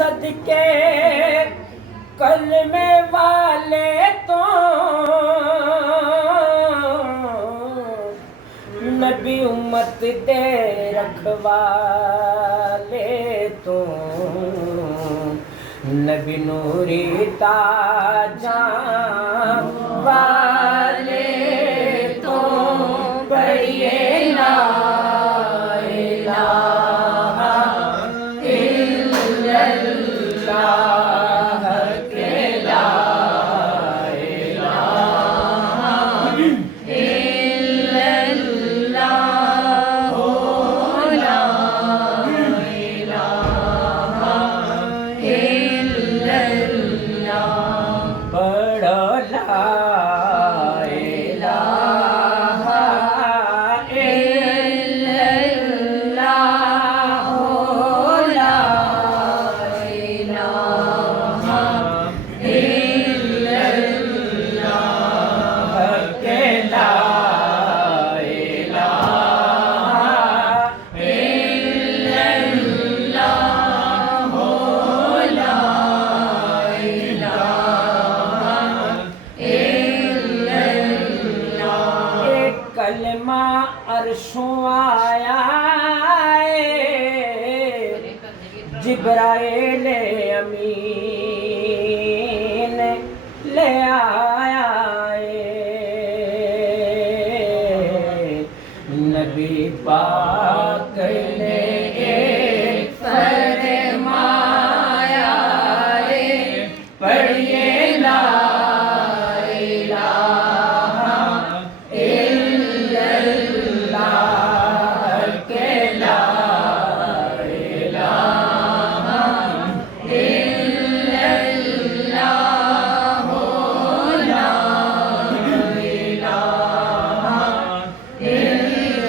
सदके कलमे वाले तो नबी उम्मत दे रखवाले तो नबी नूरी ताजा वाले तो पढ़िए ला इलाहा इल्लल्लाह के ला इलाहा इल्लल्लाह हो ला इलाहा इल्लल्लाह पढ़ो ला इलाहा इल्लल्लाह हो ला इलाहा इल्लल्लाह के ला इलाहा इल्लल्लाह हो ला इलाहा इल्लल्लाह। एक कलमा अर्शों आया जिब्राइल अमीन ले आया नबी पाक ने एक फरमाया पढ़िए ला इलाहा इल्लल्लाह के ला इलाहा इल्लल्लाह हो ला इलाहा इल्लल्लाह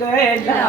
के ला